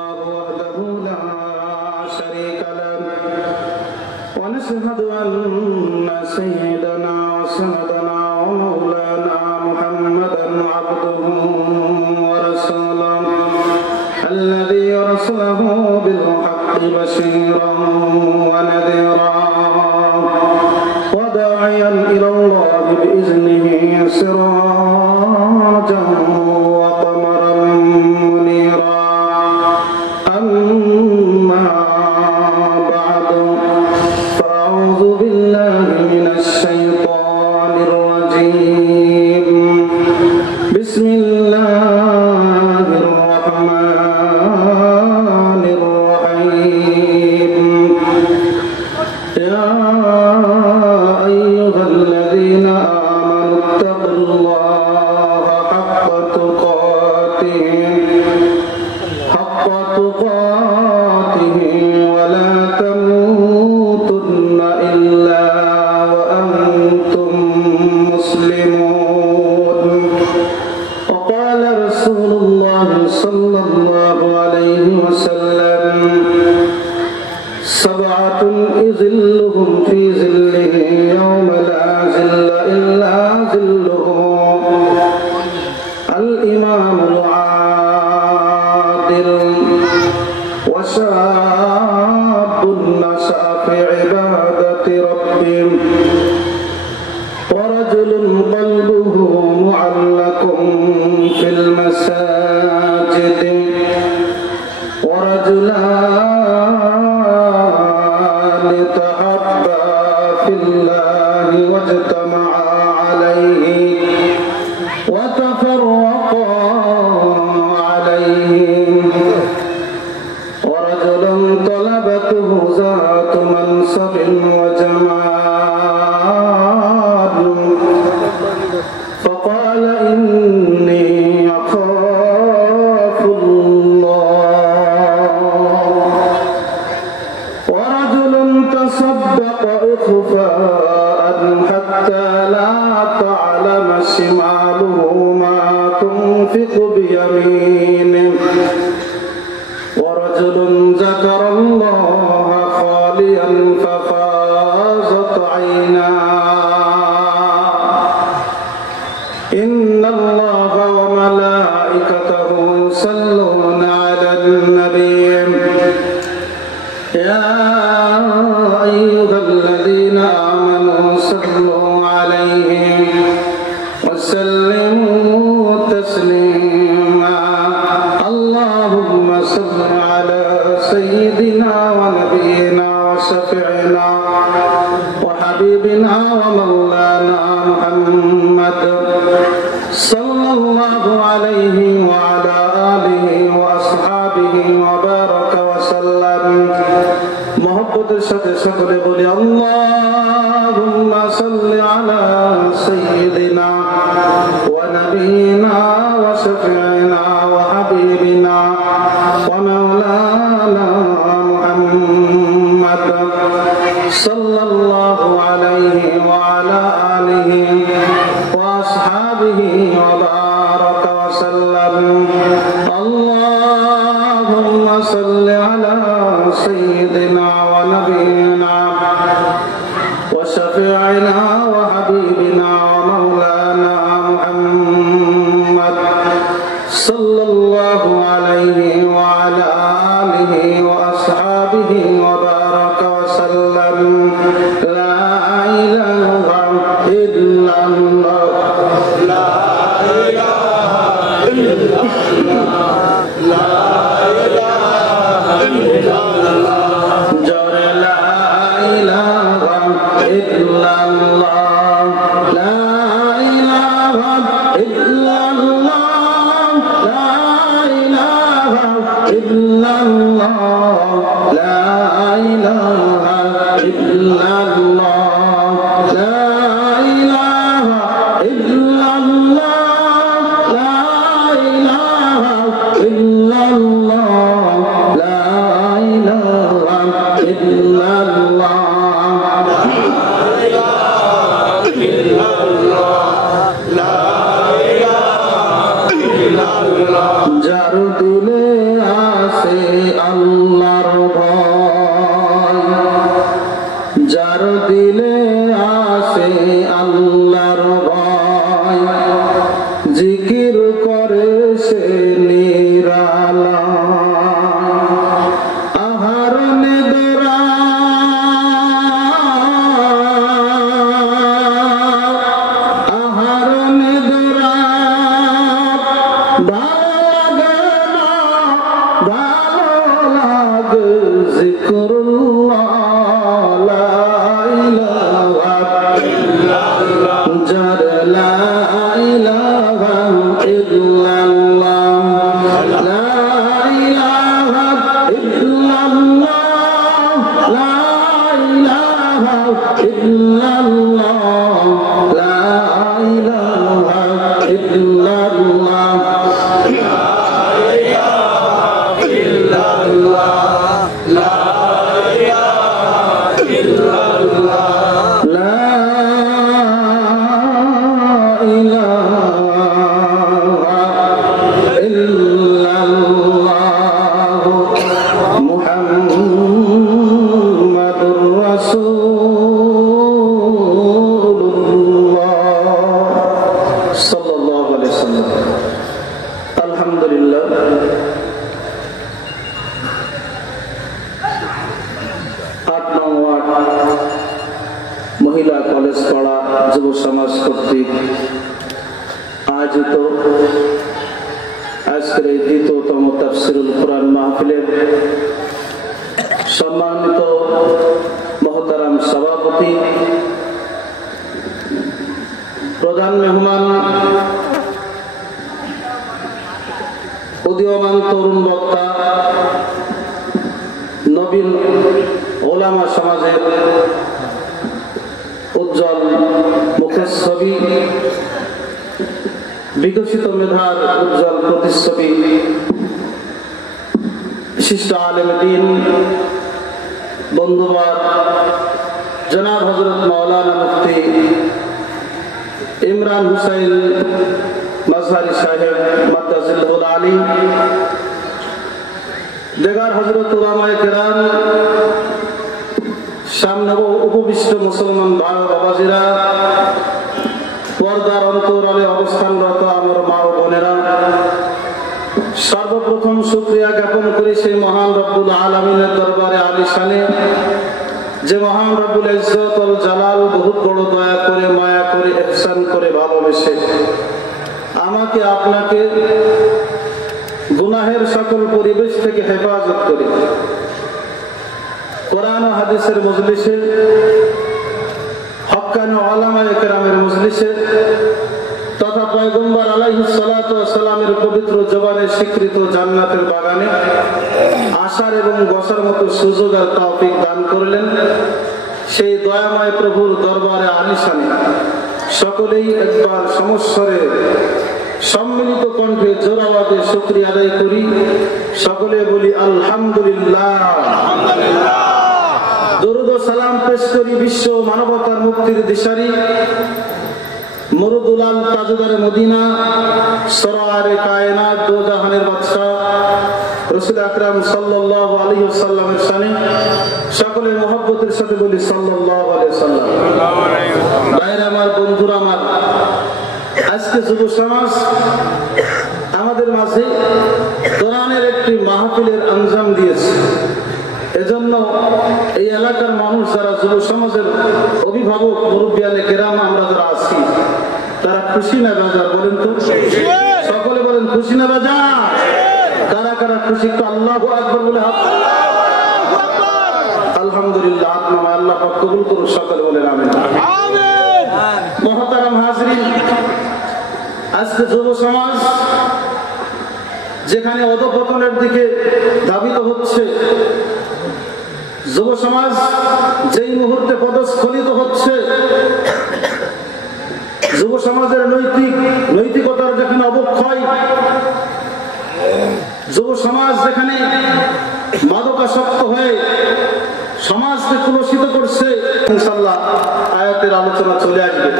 وحده لا شريك له ونشهد أن سيدنا وسندنا ومولانا محمدا عبده ورسوله الذي أرسله بالحق بشيرا ونذيرا وداعيا إلى الله بإذنه سراجا وقمرا منيرا أما بعد فأعوذ بالله من الشيطان الرجيم بسم الله الرحمن الرحيم يا أيها الذين آمنوا اتقوا الله حق تقاته ولا تموتن إلا وأنتم مسلمون وقال رسول الله صلى الله عليه وسلم سبعة يظلهم في ظله يوم لا ظل إلا ظله الإمام العادل وشاب نشأ في عبادة ربه ورجل قلبه معلق في المساجد ورجلان تحبا في الله واجتمعا عليه وتفرقا عليه ورجل طلبته ذات منصب وجمال فقال إني أخاف الله ورجل تصدق إخفاء حتى لا تعلم شماله ما تنفق بيمينه ورجل ذكر الله خاليا ففاضت عيناه إن الله وملائكته يصلون على النبي يا أيها الذين آمنوا صلوا عليه وسلموا تسليما اللهم صل على سيدنا ونبينا وشفيعنا وحبيبنا ومولانا محمد صلى الله عليه وعلى آله وأصحابه وبارك وسلم محبت সাথে সকলে বলি اللهم صل على سيدنا ونبينا وشفيعنا وحبيبنا ومولانا محمد صلى الله عليه وعلى آله وأصحابه وبارك وسلم اللهم صل على سيدنا ونبينا وشفيعنا وحبيبنا ومولانا محمد صلى الله عليه وعلى آله وأصحابه وبارك وسلم لا إله إلا الله لا إله إلا الله لا إله إلا الله جل لا إله إلا الله لا إله إلا الله لا إله إلا الله لا إله إلا الله لا إله إلا الله لا إله إلا الله لا إله إلا الله যার দিলে আসে আল্লাহর ভয়, যার দিলে আসে আল্লাহর ভয়, জিকির করে সে নিরালায়। আহার নিদ্রা আহার নিদ্রা জিক্রুল্লাহ লা ইলাহা ইল্লাল্লাহ, যার লা ইলাহা ইল্লাল্লাহ, লা ইলাহা ইল্লাল্লাহ, লা ইলাহা ইল্লাল্লাহ, লা ইলাহা ইল্লাল্লাহ, মহিলা কলেজ পাড়া যুব সমাজ কর্তৃক আয়োজিত আজকের এই দ্বিতীয়তম তাফসিরুল কোরআন মাহফিলের সম্মানিত মহতারাম সভাপতি, প্রধান মেহমান, উদীয়মান তরুণ বক্তা, নবীন ওলামা সমাজের উজ্জ্বল মুখের ছবি, বিকশিত মেধার উজ্জ্বল প্রতিচ্ছবি, বিশিষ্ট আলেম দ্বীন বন্ধুবার জনাব হযরত মাওলানা মুফতি ইমরান হুসাইন মাজহারি সাহেব মাদ্দাজিল্লাহুল আলী, দেগার হযরত উলামায়ে কেরাম, সামনে উপবিষ্ট মুসলমান ভাই বাবাজিরা, পর্দার অন্তরালে অবস্থানরত আমার মা ও বোনেরা, সর্বপ্রথম শুকরিয়া জ্ঞাপন করি সেই মহান রব্বুল আলামিনের দরবারে আলিশানে, যে মহান রব্বুল ইজ্জত ওয়াল জালাল বহুত বড় দয়া করে, মায়া করে, ইহসান করে, ভালোবেসে আমাকে আপনাকে গুনাহের সকল পরিবেশ থেকে হেফাজত করে কোরআন ও হাদিসের মজলিসে, হক্কানি উলামায়ে কেরামের মজলিসে তথা পয়গম্বর আলাইহিস সালাতু ওয়াস সালামের পবিত্র জবানে স্বীকৃত জান্নাতের বাগানে আসার এবং বসার মতো সুযোগ আর তৌফিক দান করলেন। সেই দয়াময় প্রভুর দরবারে আলিশানে সকলেই একবার সমস্বরে সম্মিলিত কণ্ঠে জোর আওয়াজে শুকরিয়া আদায় করি। সকলে বলি আলহামদুলিল্লাহ। দরুদ ও সালাম পেশ করি বিশ্ব মানবতার মুক্তির দিশারি মুরুদুলাল তাজদারে মদিনা, সরওয়ারে কায়নাত, দো জাহানের বাদশা রাসূল আকরাম সাল্লাল্লাহু আলাইহি ওয়াসাল্লামের শানে সকলে মহব্বতের সাথে বলি সাল্লাল্লাহু আলাইহি ওয়াসাল্লাম। ভাইরা আমার, বন্ধুরা আমার, আজকে যুব সমাজ আমাদের মাঝে কোরআনের একটি মাহফিলের আঞ্জাম দিয়েছে। এজন্য এই এলাকার মানুষ যারা যুব সমাজের অভিভাবক, মুরব্বিয়ানে কেরাম আমরা যারা আছি, তারা খুশি না বেজার বলেন তো? সকলে বলেন খুশি না বেজার? কারা কারা খুশি? তো আল্লাহু আকবার বলে হাত। আলহামদুলিল্লাহ। আপনারা আল্লাহ পাক কবুল করুন। সকলে বলেন আমিন। মুহতারাম হাজরিন, আজকে যুব সমাজ যেখানে অধঃপতনের দিকে ধাবিত হচ্ছে, যুব সমাজ যেই মুহূর্তে পদস্খলিত হচ্ছে, যুব সমাজের নৈতিকতার যেখানে অবক্ষয়, যুব সমাজ যেখানে মাদকাসক্ত হয়ে সমাজকে কুলসিত করছে, ইনশাআল্লাহ আয়াতের আলোচনা চলে আসবে।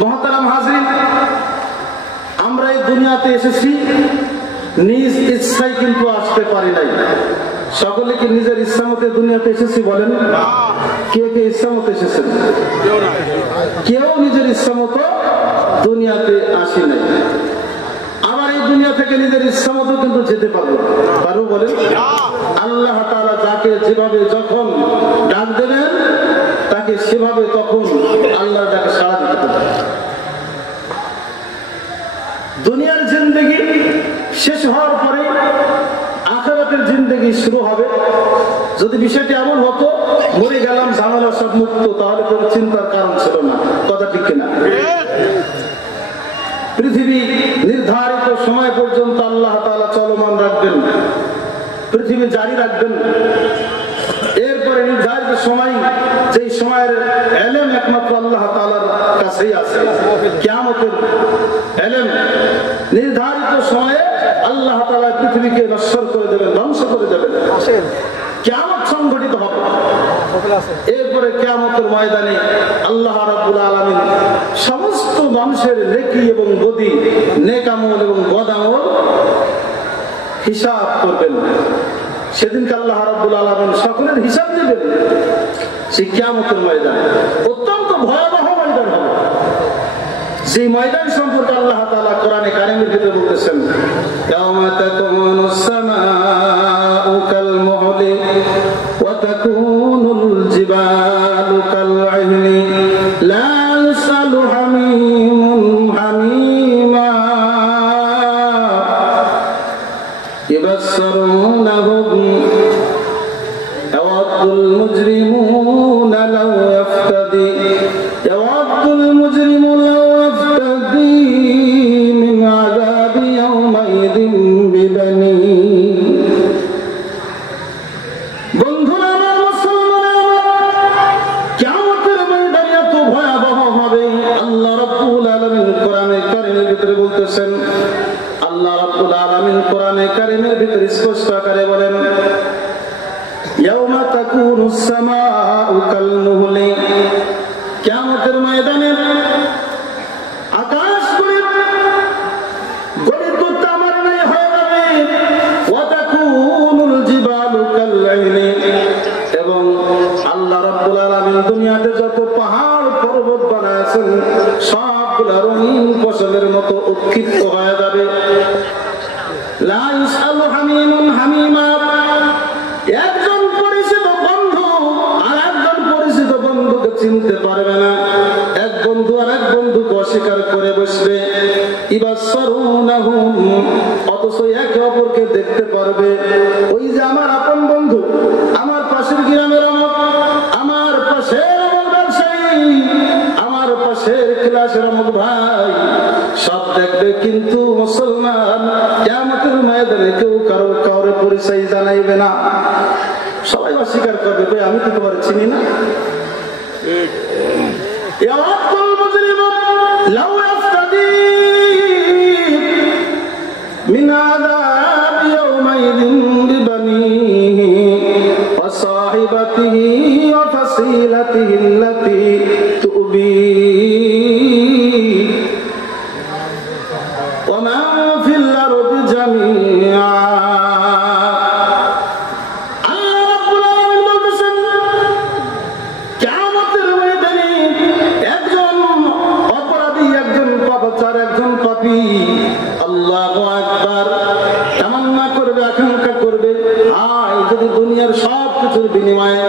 মুহতারাম হাজরিন, আমরা এই দুনিয়াতে এসেছি নিজ ইচ্ছায় কিন্তু আসতে পারি নাই। সকলে কি নিজের ইচ্ছা মতে দুনিয়াতে এসেছি বলেন? কে কে ইচ্ছা মতো এসেছেন? কেউ নিজের ইচ্ছা মতো দুনিয়াতে আসি নাই। আবার এই দুনিয়া থেকে নিজের ইচ্ছা মতো কিন্তু যেতে পারবো বলেন? আল্লাহ তাআলা যাকে যেভাবে যখন ডাক দেবেন তাকে সেভাবে তখন আল্লাহ যাকে সাড়া দিতে হবে। দুনিয়ার জিন্দেগি শেষ হওয়ার পরে আখিরাতের জিন্দেগি শুরু হবে। যদি বিষয়টি এমন হতো মরে গেলাম ঝামেলা সব মুক্ত, তাহলে কোনো চিন্তার কারণ ছিল না। কথা ঠিক কিনা? পৃথিবী নির্ধারিত সময় পর্যন্ত আল্লাহ তাআলা চলমান রাখবেন, পৃথিবী জারি রাখবেন। এরপরে নির্ধারিত সময়, যেই সময়ের ইলম একমাত্র আল্লাহ তাআলার কাছেই আছে, কিয়ামতের ইলম, নির্ধারিত সময়ে আল্লাহ তাআলা পৃথিবীকে নশ্বর করে দেবেন, ধ্বংস করে দেবেন। কিয়ামত সংঘটিত হবে। এরপরে কিয়ামতের ময়দানে আল্লাহ রাব্বুল আলামিন সমস্ত মানুষের নেকি এবং বদি, নেক আমল এবং বদ আমল হিসাব করবেন। সেদিনকে আল্লাহ রাব্বুল আলামিন সকলের হিসাব নেবেন। সেই কিয়ামতের ময়দান অত্যন্ত ভয়াবহ ময়দান হবে। যে ময়দান সম্পর্কে আল্লাহ তাআলা কোরআনে কারীমের ভিতরে বলতেছেন, ইয়াওমা তাকুনুস সামাউ কাল মুহলি ওয়া তাকুনুল জিবালু কাল ইহনি লা ইয়াসালু হামিমুন হামিমা ইবাসসারুনাহুম ইয়াওয়াদুল মুজরিমুনা লাউ ইয়াফতাদি ইয়াওয়াদুল মুজরিমু লাউ ইয়াফতাদি মিন আযাবি ইয়াওমাইযিন বিবানি। বন্ধুরা আমার, মুসলমানেরা, কিয়ামতের ময়দান এত ভয়াবহ হবে। আল্লাহ রাব্বুল আলামিন কোরআনে কারীমের ভিতরে বলতেছেন, আল্লাহ রাব্বুল আলামিন কোরআনে কারীমের ভিতরে স্পষ্ট আকারে বলেন, ইয়াউমা তাকুনুস সামাউ কাল মুহলি, কিয়ামতের ময়দানে আকাশগুলি গলিত তামার নাই হয়ে যাবে। ওয়া তাকুনুল জিবালু কাল ইহনি, এবং আল্লাহ রাব্বুল আলামিন দুনিয়াতে যত পাহাড় পর্বত বানায়েছেন সবগুলো রঙিন ফসলের মতো উৎক্ষিপ্ত হয়ে যাবে। লা ইসআলু হামিমুন হামিমা, একজন পরিচিত বন্ধু আর একজন পরিচিত বন্ধুকে চিনতে পারবে না। এক বন্ধু আর এক বন্ধুকে অস্বীকার করে বসবে। ইবাসসারুনাহুম, অথচ একে অপরকে দেখতে পারবে। ওই যে আমার আপন বন্ধু, আমার পাশের গ্রামের অমুক, আমার পাশের অমুক ব্যবসায়ী, আমার পাশের ক্লাসের অমুক ভাই, সব দেখবে। কিন্তু মুসলমান কিয়ামতের ময়দানে কেউ কারোর পরিচয় জানাইবে না। সবাই অস্বীকার করবে, ভাই আমি তো তোমার চিনি না। ইয়াওয়াদুল মুজরিমু লাউ ইয়াফতাদি মিন আযাবি ইয়াওমাইযিন বিবানিহি ওয়া সাহিবাতিহি ওয়া ফাসিলাতিহি আল্লাতী তুবি ওয়া মা ফিল আরদি জামিআ। একজন পাপী আল্লাহু আকবার তামান্না করবে, আকাঙ্ক্ষা করবে, আয় যদি দুনিয়ার সব কিছুর বিনিময়ে,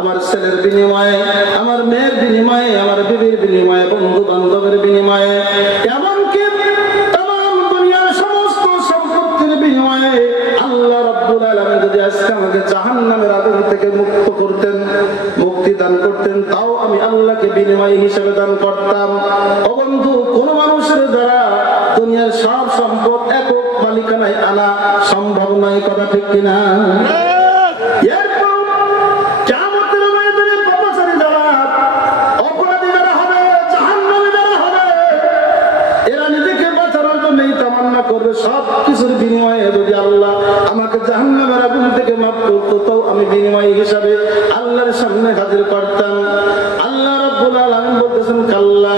আমার ছেলের বিনিময়ে, আমার মেয়ের বিনিময়ে, আমার বিবির বিনিময়ে, বন্ধু বান্ধবের বিনিময়ে, এমনকি তাম দুনিয়ার সমস্ত সম্পত্তির বিনিময়ে আল্লাহ রাব্বুল আলামিন যদি আজকে আমাকে জাহান্নামের আগুন থেকে মুক্ত করতেন, মুক্তি দান করতেন, তাও আমি আল্লাহকে বিনিময় হিসেবে দান করতাম। ও বন্ধু, কোন মানুষের দ্বারা দুনিয়ার সব সম্পদ একক মালিকানায় আনা সম্ভব নয়। কথা ঠিক কিনা? কিয়ামতের ময়দানে পাপাচারী যারা, অপরাধী যারা হবে, জাহান্নামী যারা হবে, এরা নিজেকে বাঁচানোর জন্যই তামান্না করবে সব কিছুর বিনিময়ে যদি আল্লাহ আমাকে জাহান্নামের আগুন থেকে মাফ করতো, তাও আমি বিনিময় হিসাবে আল্লাহর সামনে হাজির করতাম। আল্লাহ রাব্বুল আলামিন বলতেছেন, কাল্লা,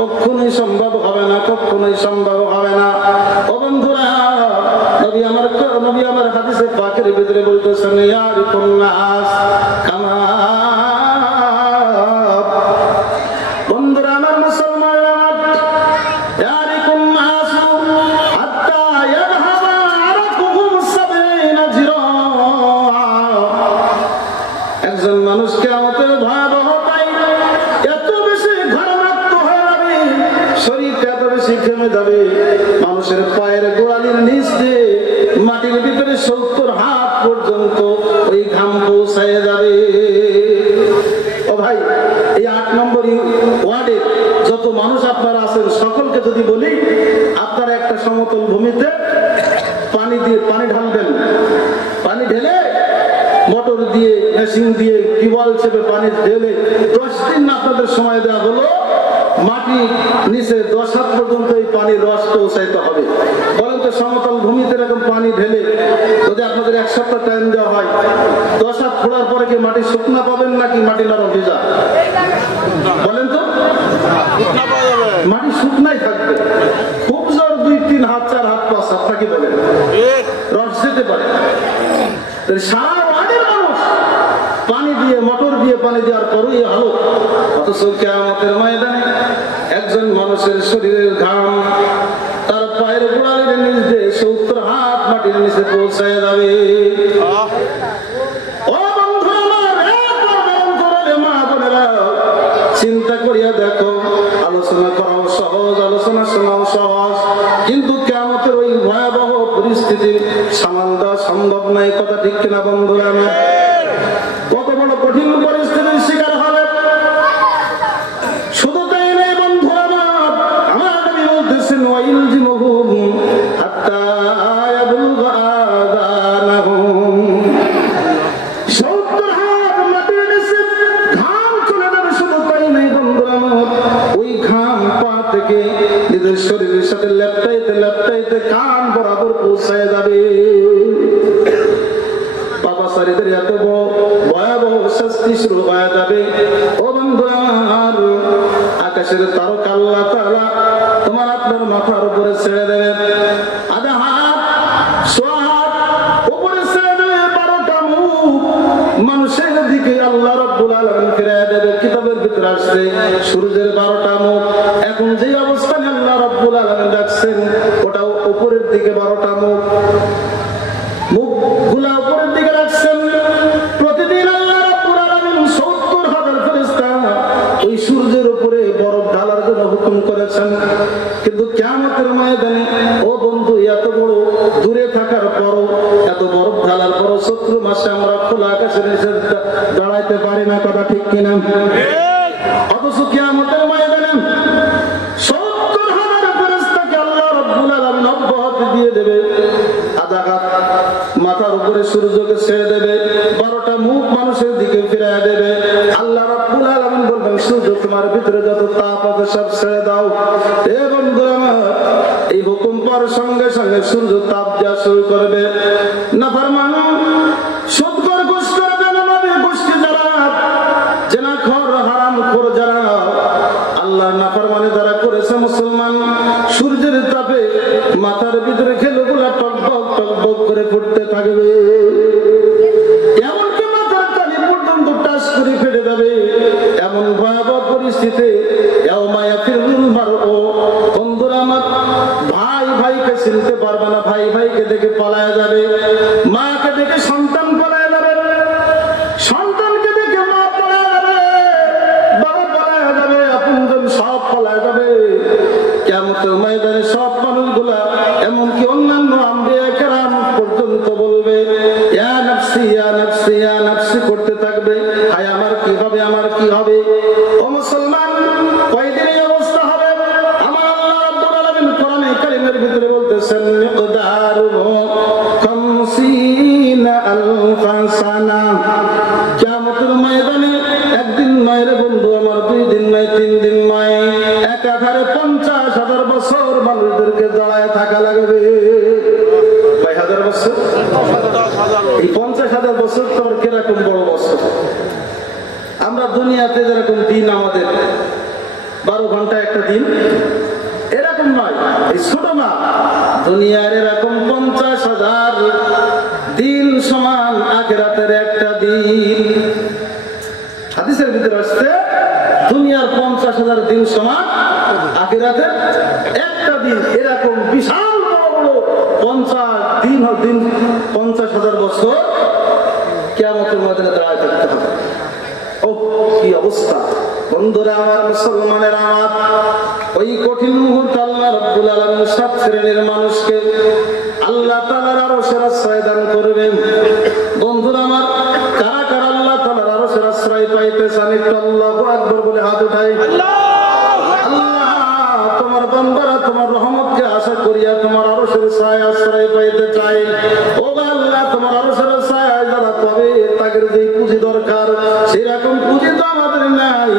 কখনোই সম্ভব হবে না, কখনোই সম্ভব হবে না। ও বন্ধুরা, নবী পাকের ভিতরে বলতেছেন ইয়ারিকুন নাস কামা, বন্ধুরা আমার মুসলমান ইয়ারিকুন নাস হাত্তা ইয়াযহাবা আরাকুহুম 70 জিরা। একজন মানুষ কিয়ামতের ভয়াবহতায় এত বেশি ঘর্মাক্ত হয়ে যাবে, শরীরটা এত বেশি ঘেমে যাবে, মানুষের পায়ের গোড়ালির নিচ দিয়ে মাটির ভিতরে 70 হাত পর্যন্ত ওই ঘাম পৌঁছায় যাবে। ও ভাই, এই 8 নম্বর ওয়ার্ডে যত মানুষ আপনারা আছেন সকলকে যদি বলি আপনারা একটা সমতল ভূমিতে পানি ঢালবেন, পানি ঢেলে মোটর দিয়ে মেশিন দিয়ে টিউবওয়েল চেপে পানি ঢেলে 10 দিন আপনাদের সময় দেওয়া হলো, মাটি নিচে 10 হাত পর্যন্ত এই পানির রস পৌঁছাইতে হবে। বলেন তো সমতল ভূমিতে এরকম পানি ঢেলে যদি আপনাদের 1 সপ্তাহ টাইম দেওয়া হয়, 10 হাত খোঁড়ার পরে কি মাটি শুকনা পাবেন নাকি মাটি নরম ভেজা? বলেন তো, মাটি শুকনাই থাকবে, খুব জোর 2-3 হাত 4 হাত 5 হাত থাকি বলেন রস যেতে পারে। সারা ওয়ার্ডের মানুষ পানি দিয়ে মোটর দিয়ে পানি দেওয়ার পরই হলো, অথচ কিয়ামতের ময়দানে একজন মানুষের শরীরের ঘাম তার পায়ের গোড়ালির নিচ দিয়ে 70 হাত মাটির নিচে পৌঁছায় যাবে। ও বন্ধু আমার, মা বোনেরা, চিন্তা করিয়া দেখো, আলোচনা করাও সহজ, আলোচনা শোনাও সহজ, কিন্তু কিয়ামতের ওই ভয়াবহ পরিস্থিতি সামাল দেওয়া সম্ভব নয়। কথা ঠিক কিনা বন্ধুরা? কত বড় কঠিন পরিস্থিতির শিকার হবে। শুধু তাই নয় বন্ধু আমার নবী বলতেছেন ওয়াইলজিমুহুম হাত্তা ইয়াবলুগা আযানাহুম, 70 হাত মাটির নিচে ঘাম চলে যাবে। শুধু তাই নয় বন্ধু আমার, ওই ঘাম পা থেকে নিজের শরীরের সাথে লেপটাইতে লেপটাইতে কান বরাবর পৌঁছায় যাবে। পাপাচারীদের এত ভয়াবহ শাস্তি শুরু হয়ে যাবে। ও বন্ধু আমার, আকাশের তারকা আল্লাহ তাআলা তোমার আপনার মাথার উপরে ছেড়ে দেবে, আধা হাত সোয়া হাত উপরে ছেড়ে দেবে, 12টা মুখ মানুষের দিকে আল্লাহ রাব্বুল আলামিন ফিরিয়ে দেবে। কিতাবের ভিতরে আসছে সূর্যের 12টা মুখ, এখন যে অবস্থানে আল্লাহ রাব্বুল আলামিন রাখছেন ওটাও উপরের দিকে 12টা মুখ, মুখগুলা উপরের দিকে রাখছেন। প্রতিদিন আল্লাহ রাব্বুল আলামিন 70,000 ফেরেশতা ওই সূর্যের উপরে বরফ ঢালার জন্য হুকুম করেছেন। কিন্তু কিয়ামতের ময়দানে ও বন্ধু, এত বড় দূরে থাকার পরও, এত বরফ ঢালার পরও 70 মাসে আমরা খোলা আকাশের নিচে দাঁড়াইতে পারি না। কথা ঠিক কিনা? অথচ কিয়ামতের ময়দানে 70,000 ফেরেশতাকে আল্লাহ রাব্বুল আলামিন অব্যাহতি দিয়ে দেবে। আধা হাত মাথার উপরে সূর্যকে ছেড়ে দেবে, 12টা মুখ মানুষের দিকে ফিরিয়ে দেবে। আল্লাহ রাব্বুল আলামিন বলবেন, সূর্য তোমার ভিতরে যত তাপ আছে সব ছেড়ে দাও। এ বন্ধু আমার, এই হুকুম পাওয়ার সঙ্গে সঙ্গে সূর্য তাপ দেওয়া শুরু করবে। নাফরমান, সুদখোর, ঘুষখোর, বেনামাজি গোষ্ঠী যারা, জেনাখোর, হারামখোর যারা, আল্লাহর নাফরমানি যারা করেছে মুসলমান, সূর্যের তাপে মাথার ভিতরে খেলগুলা টকবক টকবক করে ফুটতে থাকবে, এমনকি মাথার তালি পর্যন্ত টাচ করে ফেলে যাবে। এমন ভয়াবহ পরিস্থিতি, বন্ধুরা আমার, ভাই ভাইকে চিনতে পারবে না, ভাই ভাইকে দেখে পালায় যাবে, মাকে দেখে সন্তান পালায় যাবে, সন্তানকে দেখে মা পালায় যাবে, বাবা পালায় যাবে, আপনজন সব পালায় যাবে। কিয়ামতের ময়দানে সব মানুষগুলা, এমনকি অন্যান্য আম্বিয়া কেরাম পর্যন্ত বলবে ইয়া নাফসি ইয়া নাফসি ইয়া নাফসি করতে থাকবে। হায় আমার কি হবে, আমার কি হবে? ও মুসলমান, কয়দিন এই অবস্থা হবে? আমার আল্লাহ রাব্বুল আলামিন কোরআনে কারীমের ভিতরে বলতেছেন মিকদারুহু 50 আলফা সানা। কিয়ামতের ময়দানে একদিন নয় রে বন্ধু আমার, 2 দিন নয়, 3 দিন নয়, একাধারে 50,000 বছর মানুষদেরকে দাঁড়ায় থাকা লাগবে। কয় হাজার বছর? এই 50,000 বছর তো আর কিরকম বড় বছর। আমরা দুনিয়াতে যেরকম দিন আমাদের 12 ঘন্টা একটা দিন, এরকম নয়, এই ছোট না, দুনিয়ার এরকম 50,000 দিন সমান আখিরাতের একটা দিন। হাদিসের ভিতরে আসছে দুনিয়ার 50,000 দিন সমান আখিরাতের একটা দিন। এরকম বিশাল বড় 50,000 বছর কিয়ামতের ময়দানে দাঁড়ায় থাকতে হবে। ও কি অবস্থা বন্ধুরা আমার, মুসলমানের আমার, ওই কঠিন মুহূর্তে আল্লাহ রাব্বুল আলামিন 7 শ্রেণীর মানুষকে আল্লাহ তাআলার আরশের আশ্রয় দান করবেন। বন্ধুরা আমার, কারা কারা আল্লাহ তাআলার আরশের আশ্রয় পাইতে চান? একটু আল্লাহু আকবার বলে হাত উঠাই। আল্লাহ তোমার বান্দারা তোমার রহমতকে আশা করিয়া তোমার আরশের ছায়ায় আশ্রয় পাইতে চাই। ও আল্লাহ, তোমার আরশের ছায়ায় যারা পাবে তাদের যে পুঁজি দরকার সেরকম পুঁজি তো আমাদের নাই।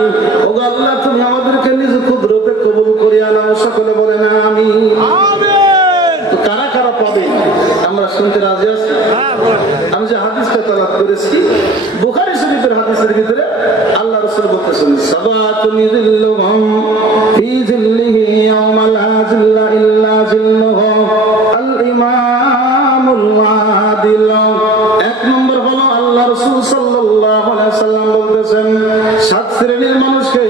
ও আল্লাহ, তুমি আমাদেরকে নিজ কুদরতে কবুল করিয়া নাও। সকলে বলে না আমিন। তো কারা কারা পাবে আমরা শুনতে রাজি আছি। আমি যে হাদিসটা তালাব করেছি বুখারী শরীফের হাদিসের ভিতরে আল্লাহ রাসূল বলতেছেন, সাবাতুন যিল্লুহুম ফি যিল্লিহি ইয়াওমা লা যিল্লা ইল্লা যিল্লুহু আল ইমামুল আদিল। এক নম্বর হলো আল্লাহ রাসূল সাল্লাল্লাহু আলাইহি ওয়াসাল্লাম বলতেছেন 7 শ্রেণীর মানুষকে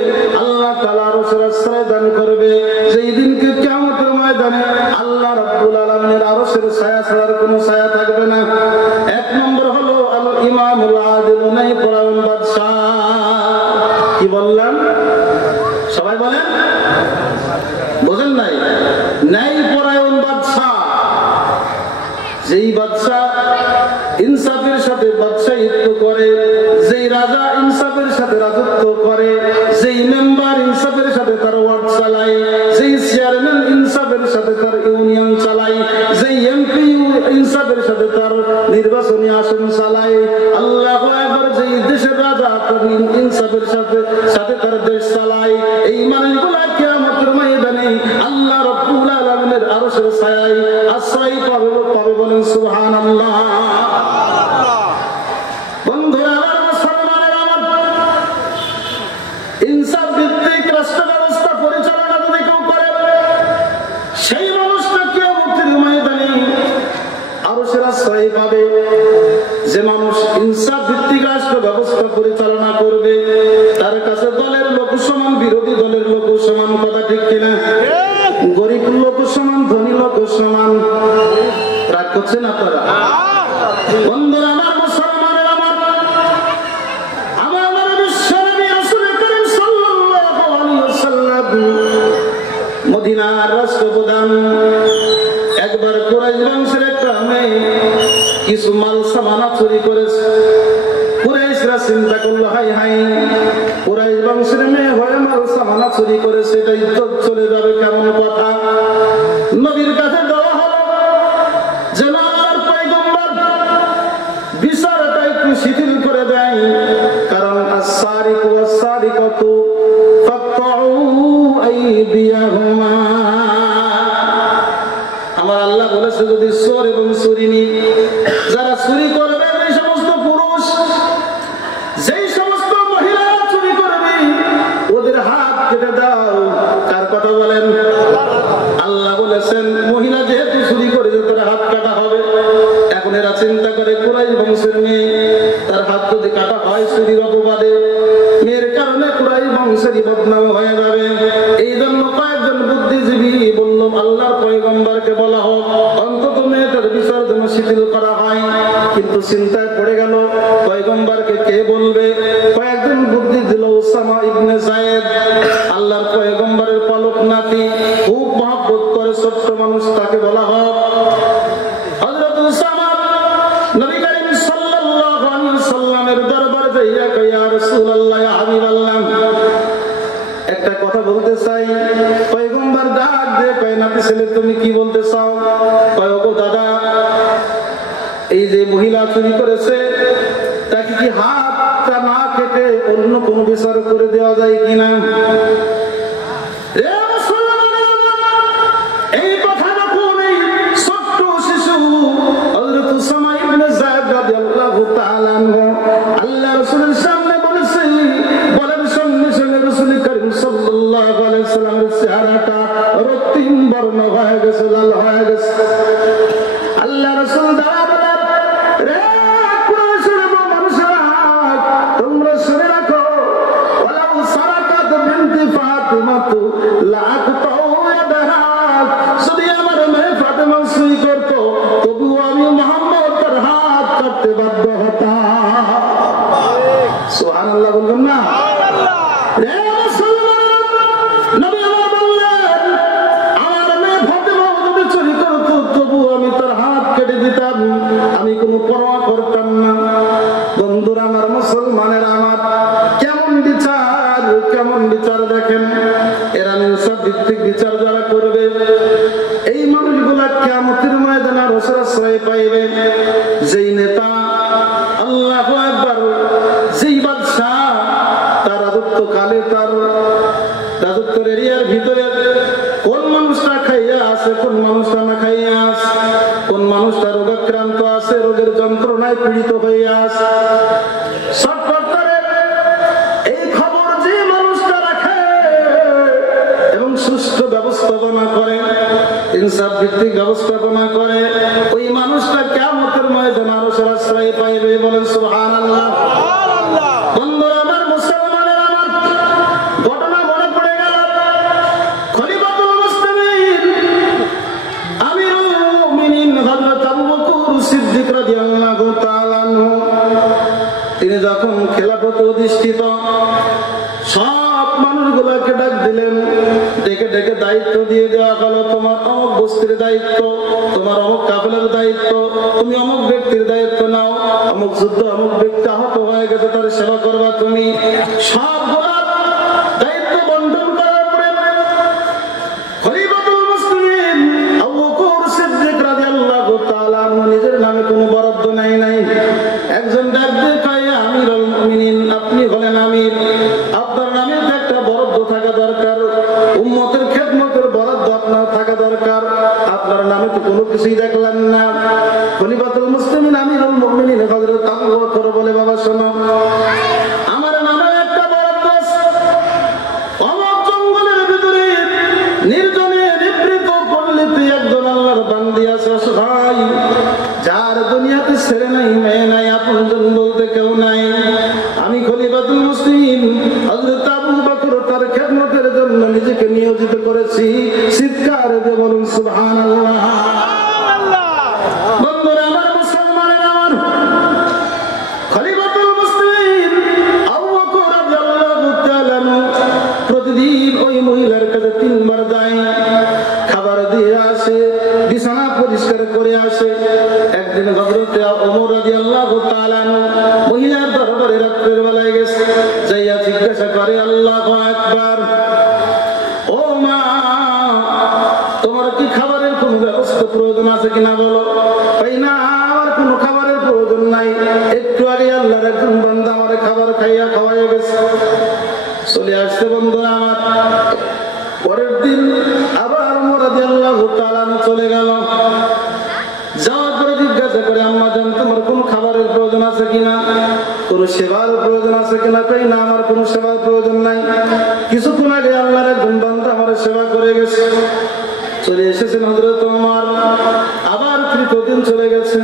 আল্লাহ তাআলা আরশের আশ্রয় দান করবে, যেই দিনকে কিয়ামতের ময়দানে আল্লাহ রাব্বুল আলামিনের আরশের ছায়া ছাড়ার কোনো ছায়া থাকবে না। এক নম্বর হলো আল ইমামুল আদিল, ন্যায়পরায়ণ বাদশা। কি বললাম? সবাই বলেন, বুঝেন নাই? ন্যায়পরায়ণ বাদশা, যেই বাদশা ইনসাফের সাথে বাদশাহিত্ব করে, যেই রাজা ইনসাফের সাথে রাজত্ব করে, যেই মেম্বার ইনসাফের সাথে তার ওয়ার্ড চালায়, যেই চেয়ারম্যান ইনসাফের সাথে তার ইউনিয়ন চালায়, যেই এমপি ইনসাফের সাথে তার নির্বাচনী আসন চালায়, আল্লাহু আকবার, যেই দেশের রাজা ইনসাফের সাথে তার দেশ চালায়, এই মানুষগুলা কিয়ামতের ময়দানে আল্লাহ রাব্বুল আলামিনের আরশের ছায়ায় আশ্রয় পাবে। বলেন সুবহানাল্লাহ। বন্ধুরা আমার, মুসলমানের আমার, ইনসাফ ভিত্তিক রাষ্ট্র ব্যবস্থা পরিচালনা যদি কেউ করে, সেই মানুষটা কিয়ামতের ময়দানে আরশের আশ্রয় পাবে। যে মানুষ ইনসাফ ভিত্তিক রাষ্ট্র ব্যবস্থা পরিচালনা করবে, তার কাছে দলের লোক সমান, বিরোধী দলের লোক সমান। কথা ঠিক কিনা? গরিব লোক সমান, ধনী লোক সমান। রাগ করছেন আপনারা? বন্ধুরা আমার, মুসলমানের আমার, আমার বিশ্বনবী রাসূল করিম সাল্লাল্লাহু আলাইহি ওয়াসাল্লাম মদিনার রাষ্ট্রপ্রধান। একবার কুরাইশ বংশের একটা মেয়ে কিছু মাল সামানা চুরি করেছে। কুরাইশরা চিন্তা করলো, হাই হাই, কুরাইশ বংশের মেয়ে হয়ে মাল সামানা চুরি করেছে, এটা ইজ্জত চলে যাবে, কেমন কথা। নবীর কাছে দেওয়া হলো যে আমার পয়গম্বর বিচারটা একটু শিথিল করে দেয়, কারণ আস-সারিকু ওয়াস-সারিকাতু ফাকতাউ আইদিয়াহুমা। আমার আল্লাহ বলেছে, যদি চোর এবং চোরিনী যারা চুরি করবে, এই সমস্ত পুরুষ, যেই সমস্ত মহিলারা চুরি করবে, ওদের হাত কেটে দাও। কার কথা বলেন? আল্লাহ বলেছেন মহিলা যেহেতু চুরি করে তার হাত কাটা হবে। এখন এরা চিন্তা করে কুরাইশ বংশের মেয়ে, তার হাত যদি কাটা হয় চুরির অপবাদে, মেয়ের কারণে কুরাইশ বংশেরই বদনাম হয়ে যাবে। এই জন্য কয়েকজন বুদ্ধিজীবী বলল, আল্লাহর পয়গম্বরকে বলা হোক অন্তত মেয়েটার বিচার যেন শিথিল করা হয়। কিন্তু চিন্তায় পড়ে গেল পয়গম্বরকে কে বলবে। কয়েকজন বুদ্ধি দিল উসামা ইবনে যায়েদ, আল্লাহর পয়গম্বরের পালক নাতি, খুব মহব্বত করে ছোট্ট মানুষ, তাকে বলা হোক। হযরত উসামা নবী করিম সাল্লাল্লাহু আলাইহি ওয়াসাল্লামের দরবারে যাইয়া কয়, ইয়া রাসূলুল্লাহ, ইয়া হাবিবাল্লাহ, একটা কথা বলতে চাই। পয়গম্বর ডাক দিয়ে কয়, নাতি ছেলে তুমি কি বলতে চাও? কয়, ওগো দাদা, এই যে মহিলা চুরি করেছে, তাকে কি হাতটা না কেটে অন্য কোন বিচার করে দেওয়া যায় কিনা? এই কথা যখন এই ছোট্ট শিশু হযরত উসামা ইবনে যায়েদ রাদিয়াল্লাহু তাআলা আনহু আল্লাহ রাসূলের সামনে বলেছে, বলেন সঙ্গে সঙ্গে রাসূল করিম সাল্লাল্লাহু আলাইহি ওয়াসাল্লামের চেহারাটা রক্তিম বর্ণ হয়ে গেছে, লাল হয়ে গেছে। আল্লাহ রাসূল দাঁড়া বলেন, রে মুসলমানের আমার কেমন বিচার দেখেন। এরা ইনসাফ ভিত্তিক বিচার যারা করবে এই মানুষগুলা কিয়ামতের ময়দানে রসুল আশ্রয় পাইবে। যেই নেতা আল্লাহু আকবার, যেই বাদশা তার রাজত্ব কালে, তার রাজত্বের এরিয়ার ভিতরে কোন মানুষটা খাইয়া আছে, কোন মানুষটা না খাইয়া আছে, কোন মানুষটা রোগাক্রান্ত আছে, রোগের যন্ত্রণায় পীড়িত হইয়া আছে, সব কর্তারে এই খবর যে মানুষটা রাখে এবং সুষ্ঠু ব্যবস্থাপনা করে, ইনসাফ ভিত্তিক ব্যবস্থাপনা করে, ওই মানুষটা কিয়ামতের ময়দানে আরশের আশ্রয় পাইবে। বলেন সুবহানাল্লাহ। বন্ধুরা আমার, মুসলমানের আমার, ঘটনা মনে পড়ে গেল খলিফাতুল মুসলিমিন আমিরুল মুমিনিন হযরত আবু বকর সিদ্দিক রাদিয়াল্লাহু তাআলা আনহু, তিনি যখন খেলাফতে অধিষ্ঠিত সব মানুষগুলোকে ডাক দিলেন, ডেকে ডেকে দায়িত্ব দিয়ে দেওয়া হলো, তোমার অমুক বস্তির দায়িত্ব, তোমার অমুক কাফেলার দায়িত্ব, তুমি অমুক ব্যক্তির দায়িত্ব নাও, অমুক যুদ্ধ অমুক ব্যক্তি আহত হয়ে গেছে, তার সেবা করবা তুমি। সবগুলা দায়িত্ব বন্টন করার পরে খলিফাতুল মুসলিমিন আবু বকর সিদ্দিক রাদিয়াল্লাহু তাআলা নিজের নামে কোনো বরাদ্দ নাই। একজন ডাক দিয়ে কয়, আমিরুল মুমিনিন, আপনি হলেন আমির, আপনার নামে একটা বরাদ্দ থাকা দরকার, উম্মতের খেদমতের বরাদ্দ আপনার থাকা দরকার, আপনার নামে তো কোনো কিছুই দেখলেন না। খলিফাতুল মুসলিমিন আমিরুল মুমিনিন হযরত আবু বকর বলে, বাবা শোনো, আমার নামে একটা বরাদ্দ আছে, অমুক জঙ্গলের ভিতরে নির্জনে নিবৃত পল্লীতে একজন আল্লাহর বান্দি আছে, অসহায়, যার দুনিয়াতে ছেলে নাই, মেয়ে নাই, আপনজন বলতে কেউ নাই। আমি খলিফাতুল মুসলিমিন হযরত আবু বকর তার খেদমতের জন্য নিজেকে নিয়োজিত করেছি। চিৎকার দিয়ে বলুন সুবহানাল্লাহ। বন্ধুরা আমার, মুসলমানের আমার, খলিফাতুল মুসলিমিন আবু বকর রাদিয়াল্লাহু তাআলা প্রতিদিন ওই মহিলার কাছে 3 বার যায়, খাবার দিয়ে আসে, বিছানা পরিষ্কার করে আসে। একদিন হযরত ওমর রাদিয়াল্লাহু তাআলা মহিলার দরবারে রাত্রের বেলায় গেছে, যাইয়া জিজ্ঞাসা করে, আল্লাহু আকবার, ও মা, তোমার কি খাবারের কোনো ব্যবস্থা প্রয়োজন আছে কিনা বলো। তাই না, আমার কোনো খাবারের প্রয়োজন নাই, একটু আগে আল্লাহর একজন বান্দা আমার খাবার খাইয়া খাওয়াইয়া গেছে, চলে আসছে। বন্ধুরা আমার, পরের দিন আবার ওমর রাদিয়াল্লাহু তাআলা চলে গেল, যাওয়ার পরে জিজ্ঞাসা করে, আম্মা জান, তোমার কোন খাবারের প্রয়োজন আছে কিনা, কোন সেবার প্রয়োজন আছে কিনা। তাই না, আমার কোন সেবার প্রয়োজন নাই, কিছুক্ষণ আগে আল্লাহর একজন বান্দা আমার সেবা করে গেছে। চলে এসেছেন হযরত ওমর, আবার তৃতীয় দিন চলে গেছে,